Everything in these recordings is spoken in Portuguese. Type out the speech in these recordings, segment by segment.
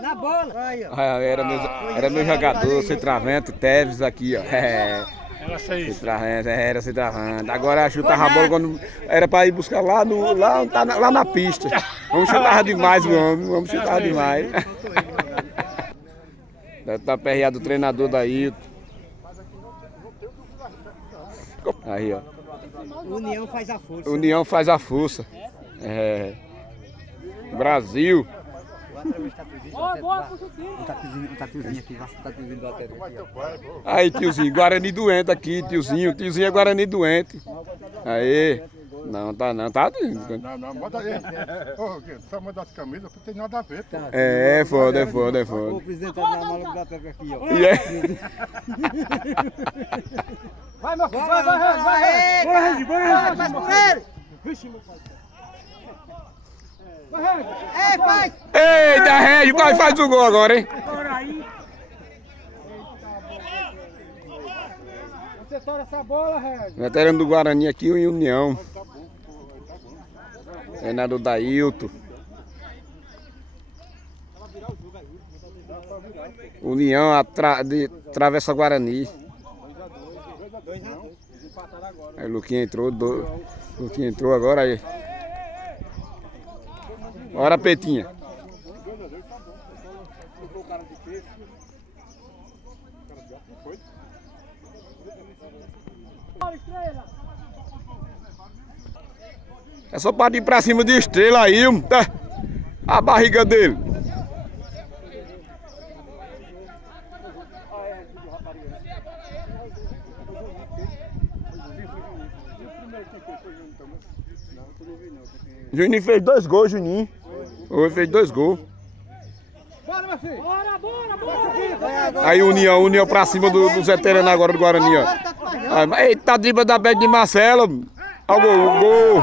Na bola. Era meu jogador, centroavante, Teves aqui, ó. Era centroavante. Agora chutava a bola quando era pra ir buscar lá na pista. Vamos chutar demais, vamos chutar demais. Deve estar perreado o treinador daí. Aí, ó. União faz a força. União faz a força. Brasil. Um tatuzinho aqui, um tatuzinho do hotel. Aí, tiozinho, Guarani doente aqui, tiozinho. Tiozinho é Guarani doente. Aí. Não, tá não, tá. Não, bota aí. Ô, só manda as camisas, não tem nada a ver, pô. É foda. O presidente tá na mala do hotel aqui, ó. Vai, meu filho, vai, Faz por ele! Vixe, meu pai. Ei, pai! Eita, Régio, quase faz o gol agora, hein? Você tora essa bola, Régio. Veterano do Guarani aqui em União. Treinador Dailton. União atravessa Guarani. Aí Luquinha entrou, Luquinha entrou agora aí. Bora, Petinha. É só partir pra cima de Estrela aí, tá? A barriga dele. Juninho fez 2 gols, Juninho. Hoje fez 2 gols. Bora, meu filho. Bora. Aí União pra cima dos veteranos agora do Guarani, ó. Eita, driba da Beck de Marcelo. Ó, o gol.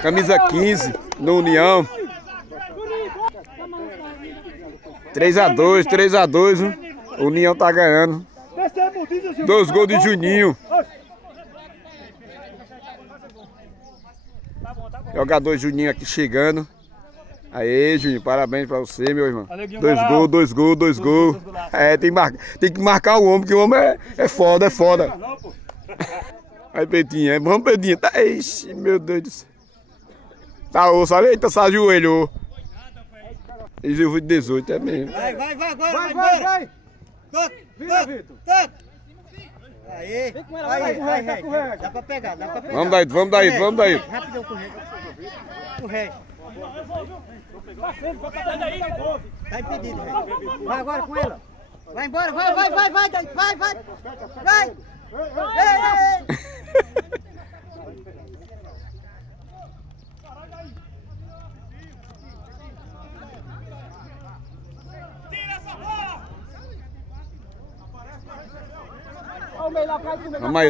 Camisa 15 no União. 3-2, o União tá ganhando. 2 gols de Juninho. Jogador Juninho aqui chegando. Aê, Juninho, parabéns pra você, meu irmão. 2 gols. É, tem que marcar o homem, porque o homem é foda. Aí, Petinha, vamos, Petinha. Tá, ixi, meu Deus do céu. Tá osso, olha, eita, se ajoelhou. Eles eu fui de 18, é mesmo. Vai agora, Vai. Vira, Vitor. Aí, Vem com ela, vai, tá com o Régio. Dá pra pegar. Vamos daí. Rapidão com o Régio. Tá impedido, Régio. Vai agora com ela. Vai embora, vai. Ei.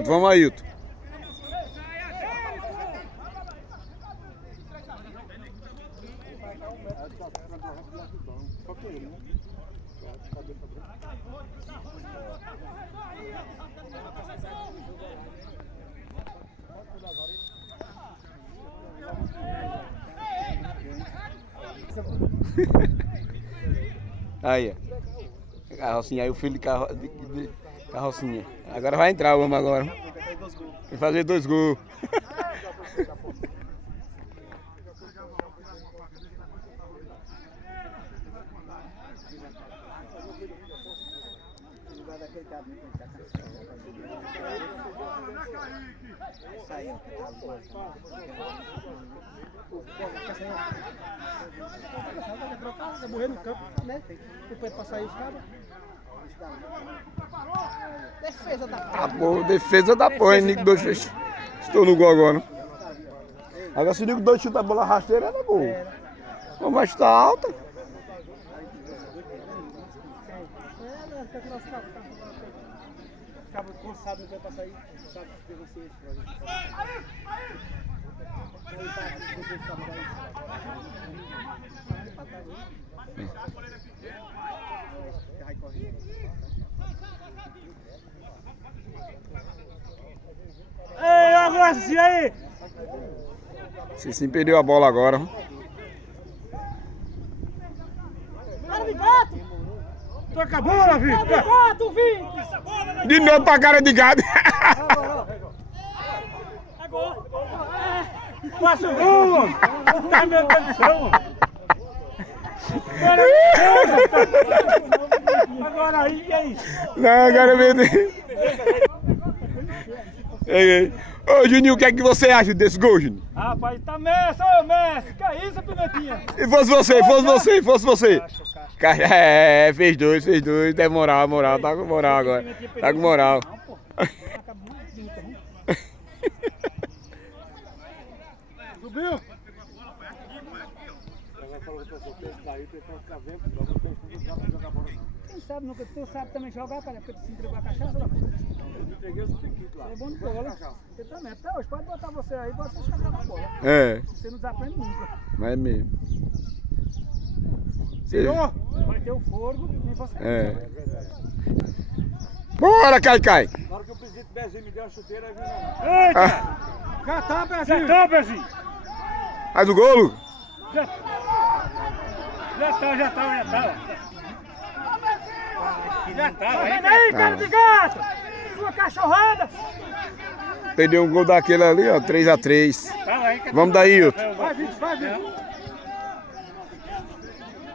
Vamos, Ailton. Aí, ó. Carrocinha, aí o filho de carrocinha. Agora vai entrar o homem agora. Vai fazer 2 gols. Morrer no campo, né? Depois pra sair os cabos. Defesa da porra. Tá bom, defesa da porra, hein? Nico 2 fez. Estou no gol agora. Agora se o Nico 2 chuta a bola rasteira, era gol. Vamos vai chutar alta. Acaba cansado, não vai pra sair. Sabe que você. Ei, avança aí! Você sim perdeu a bola agora. Toca a bola, filho. De novo pra cara de gado. Passa o gol, homem. Tá me atenção. Agora aí, é isso. Não, agora mesmo. Ô, Juninho, o que é que você acha desse gol, Juninho? Rapaz, tá Messi, ô Messi. Que é isso, Pimentinha? E fosse você. É, fez dois. Tem moral, tá com moral agora. Tá com moral. Subiu? Quem sabe nunca, tu sabe também jogar, cara, porque tu se entregou a cachaça, lá. É bom de bola. Você também, até hoje, pode botar você aí, você jogar na bola. É. Você não desaprende nunca. Mas é mesmo. Vai ter o fogo e você. É. Bora, Cai. Na hora que o presidente Bezinho me deu a chuteira, aí Eita! Já tá, Bezinho! Faz o gol, Lucas. Já tá. Vem aí, cara de gato! Sua cachorrada! Perdeu um gol daquele ali, ó, 3-3. Vamos daí, outro. Vai, Vitor.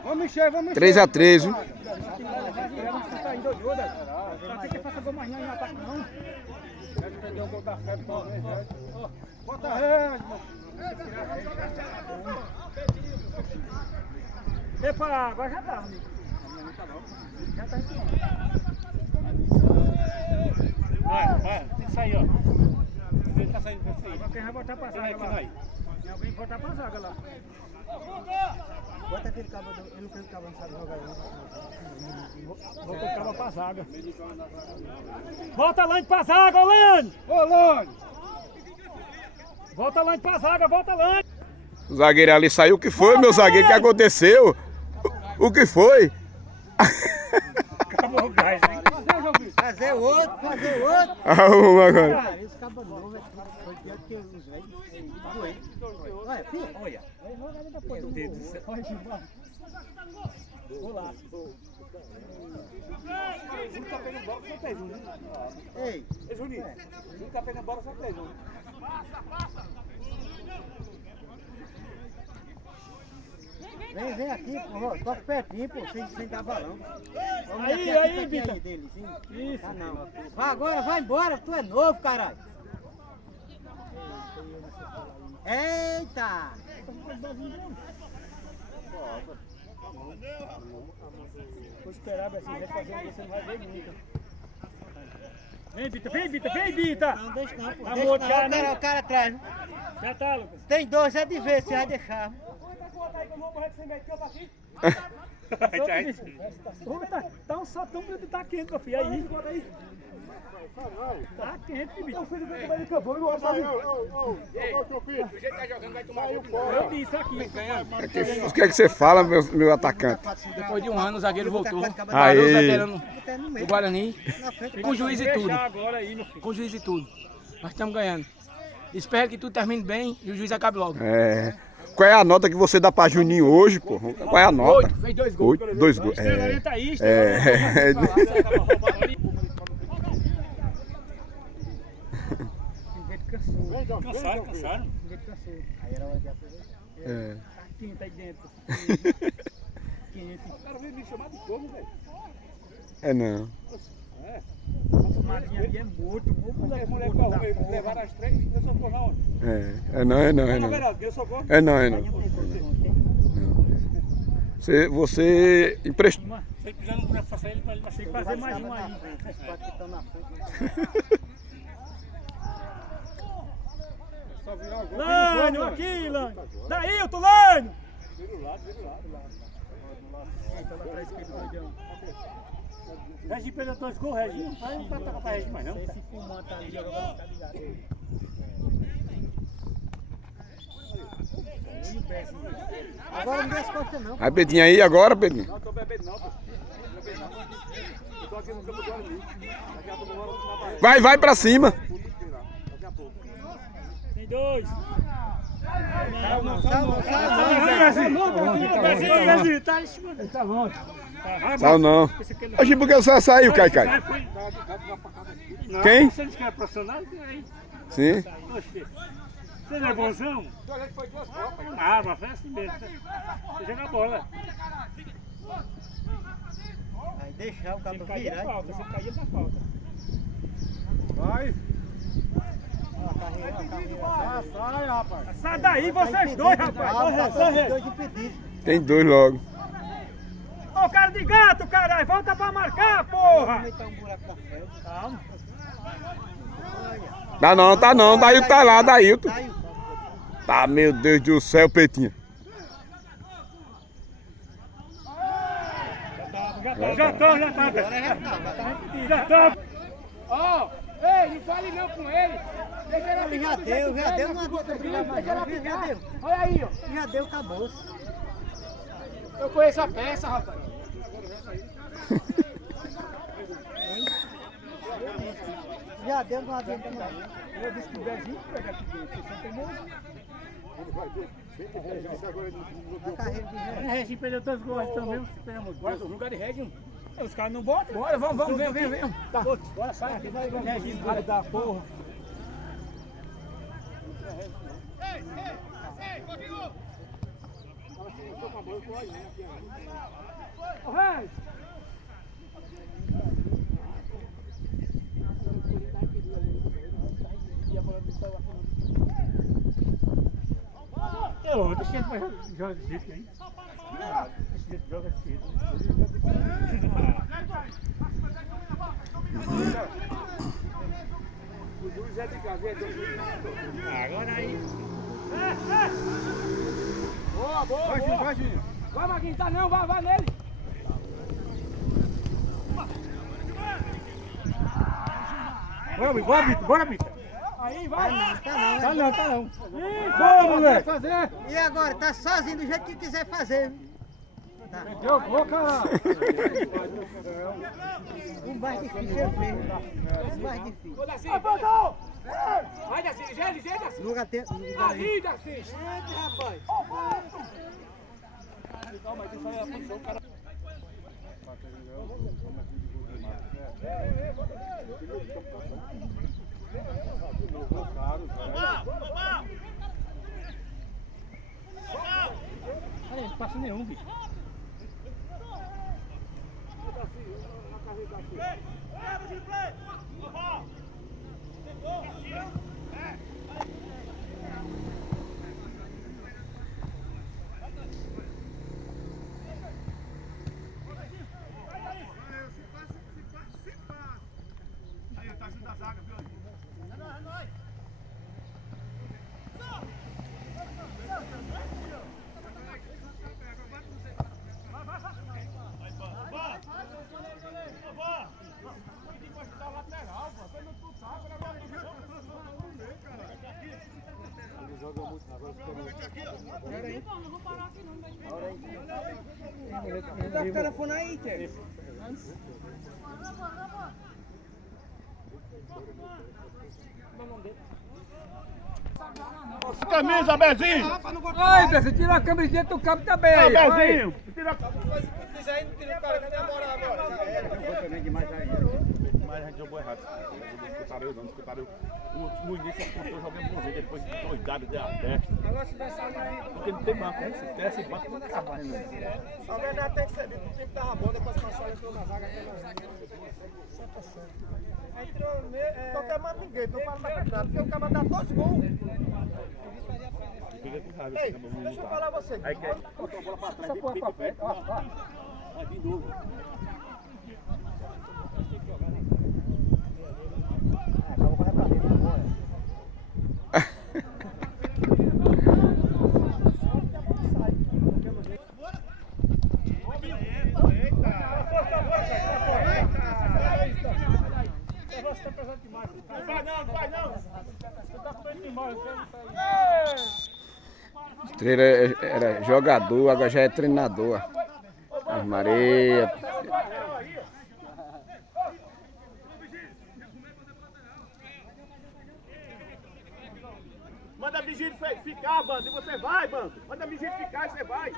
Vamos encher. 3-3, viu? Não tem que fazer gol mais não em ataque, não. Perdeu o gol da fé, bota a rede, mano. Epa, agora já tá, amigo. Já tá em Vai, tem que sair, ó. Ele tá saindo pra sair. Quem vai botar pra zaga lá? Alguém botar pra zaga lá. Bota aquele cabo, ele não tem o cabo, não sabe jogar. Bota o cabo pra zaga. Volta Lane pra zaga, ô Lane! Ô Lane! Volta Lane pra zaga, volta Lane! O zagueiro ali saiu. O que foi, meu zagueiro? O que aconteceu? O que foi? Acabou o gás, hein? Fazer outro. Arruma agora. Cara, esse cabo novo foi pior que os velhos. Olha, filho, olha. Meu Deus do céu. Vou lá. Juninho tá pegando bola, só tem, Juninho. Ei, Juninho, Juninho tá pegando bola, só tem, Juninho. vem aqui, pô. Toca pertinho, pô, sem dar balão. Aí, Bita. Isso. Ah, não. Vai agora, vai embora, tu é novo, caralho. Eita! Vou esperar, Bezinho, vai fazer, você não vai ver nunca. Vem, Bita! Não, deixa não, pô. Amor, Deixa cara, não, o cara atrás. Já tá, Lucas. Tem dois, é de ver, você vai deixar. Tá um satão que tá quente, meu filho. Aí. Tá quente, bicho. Eu disse aqui. O que é que você fala, meu atacante? Depois de um ano o zagueiro voltou. Aí. Parou os veteranos do Guarani. Com juiz e tudo. Agora aí, meu filho. Com juiz e tudo. Nós estamos ganhando. Espero que tudo termine bem e o juiz acabe logo. É. Qual é a nota que você dá pra Juninho hoje, pô? Qual é a nota? 8, fez 2 gols. 2 gols. Cansaram. Aí era hora de aproveitar. É. Tá quente aí dentro. Quente. O cara veio me chamar de como, velho? É não. O Marinho ali é morto. Mulher correu, levaram as 3, eu socorro na hora. É não. Eu socorro. É não. Você emprestou. Se ele quiser não fazer ele, vai ter que fazer mais um aí. Os quatro que estão na frente. Lânio, aqui, Lânio. Daí, eu tô Lânio. Vira o lado. Eita, lá atrás esquerdo, doidão. Regi perdeu 2 gols, Regi. Não vai atacar pra Regi mais não. Esse fumante tá ali, agora tá ligado. Agora não dê as costas, não. Vai, Pedrinho, aí agora, Pedrinho. Não tô bebendo não, pô. Eu tô aqui no campo do Guarani. Daqui a pouco eu vou na barra. Vai pra cima. Daqui a pouco. Tem 2. Salva. Tá longe. Saiu não. Oxi, por que você saiu, Caicai? Quem? Você disse que era profissional? Sim. Oxi. Você não é bonzão? Ah, mas foi assim mesmo. Você joga bola. Vai deixar o Se cabo cair é virar. falta, se cair dá falta. Vai. Ó, tá rindo. Sai, rapaz. Sai daí vocês dois, rapaz. Dois impedidos. Tem dois logo. Ô, cara de gato, caralho, volta pra marcar, porra. Aumentar um buraco da fel. Calma. Tá não, tá não. Daí tá lá, daí. Saiu. Tá, meu Deus do céu, Petinha. Já tô. Já tô. Ó, ei, não fale não com ele. Deixa ele Já deu, não adianta brigar mais. Já deu. Olha aí, ó. Já deu, acabou. Eu conheço a peça, rapaz. Já deu, não adianta mais. Eu disse que o Bezinho pega aqui dentro. Vocês são teimosos. A carreira de ré. Regis perdeu 2 gols também. Pelo amor de Bora, Deus. no lugar de Regis. Os caras não botam. Bora, vamos, vem. Tá. Bora, sai aqui. Regis, cara da porra. Ô, Regis. Eu, deixa ele jogar desse jeito aí. Esse jeito joga desse jeito. O juiz é de casa, é de Agora aí. Boa, boa, Vai, Juninho, vai, Juninho. Vai, Marquinhos, tá não, vai nele. Bora, Bita. Aí, vai. Tá não. Boa, moleque. E agora, tá sozinho do jeito que quiser fazer. Tá. Jogou, caralho. O mais difícil é ver. O mais difícil. Ô, Darcy. Vai, Darcy, ligeiro, Darcy. Nunca tem. Ali, Darcy. Gente, rapaz. Olha, não passa nenhum, bicho. Dá o telefone aí, Tê. Camisa, Bezinho. Ai, Bezinho, tira a camiseta do cabo também aí. Bezinho. Mas a gente jogou errado. Não escutaram eu, não escutaram eu. No início escutou jogando por vez, depois doidado, deu a testa. Porque não tem banco, né? Se tivesse banco, não acaba, né? A verdade tem que ser dito. O time tava bom, depois passou entrou na zaga. Entrou, não quer mais ninguém, não fala mais nada. Porque o cara dá 2 gols. Fica com raiva. Ei, deixa eu falar a você. Aí quer botar a bola pra trás, Essa porra pra frente, ó. Vai de novo. Acabou com a pra dentro, agora. Estrela era jogador, agora já é treinador. Ave Maria. Manda a vigília ficar, Banzo, e você vai, Banzo. Manda a vigília ficar e você vai.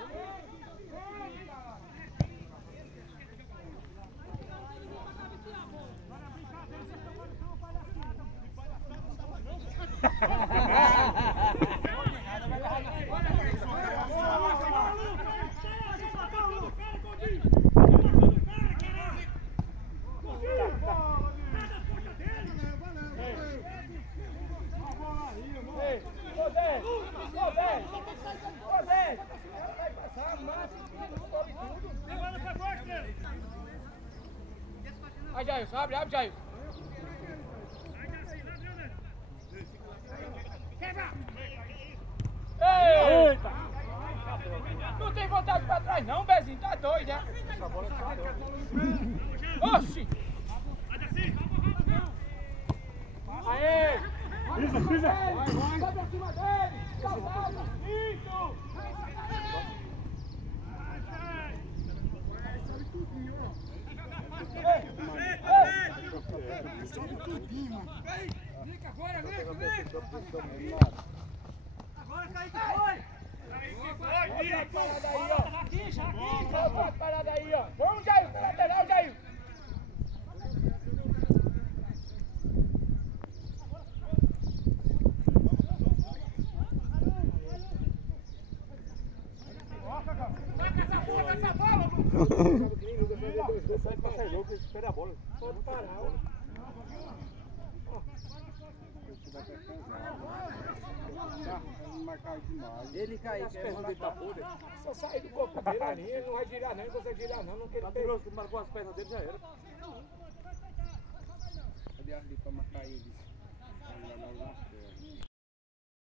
Vai, Jair, abre, Jair. Eita! Não tem vontade pra trás não, Bezinho, tá doido, né? Oxi! Aê! Isso, pisa! Vai pra cima dele! Isso! Agora, Kaique, foi! Olha a parada aí, ó! Olha a parada aí, ó! Vamos, Jair, pro lateral, Jair! Espera a bola. Pode parar, ó! Ele caiu, que é dele tá podre. Só sair do corpo dele ali, ele não vai girar não, ele não consegue girar não quer ele Grosso, que marcou as pernas dele já era. Cadê ali pra matar ele?